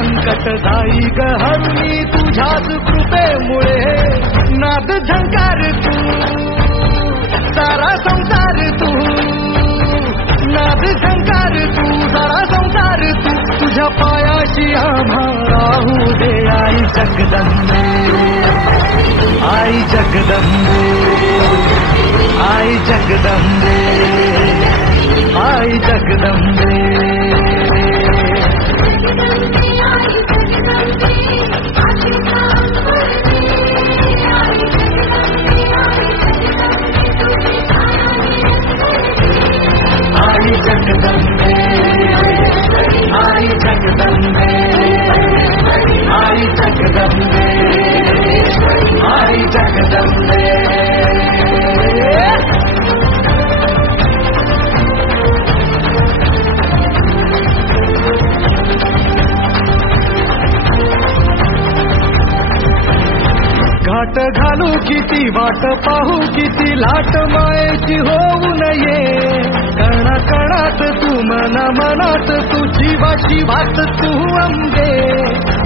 संकट जाई ग हरुनी तुझ्याच कृपेमुळे नाद झंकार तू सारा संसार तू नाद झंकार तू सारा संसार तू तुझ्या पायाशी आम्हा राहू दे आई जगदंबे आई जगदंबे आई जगदंबे आई जगदंबे आई जगदंबे आई जगदंबे आई जगदंबे आई जगदंबे घाट घालू किती वाट पाहू किती लाट मायेची होऊ नये कणा कणात तू मना मनात तू जीवाची वाट तू अंबे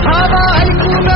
हवा ऐकून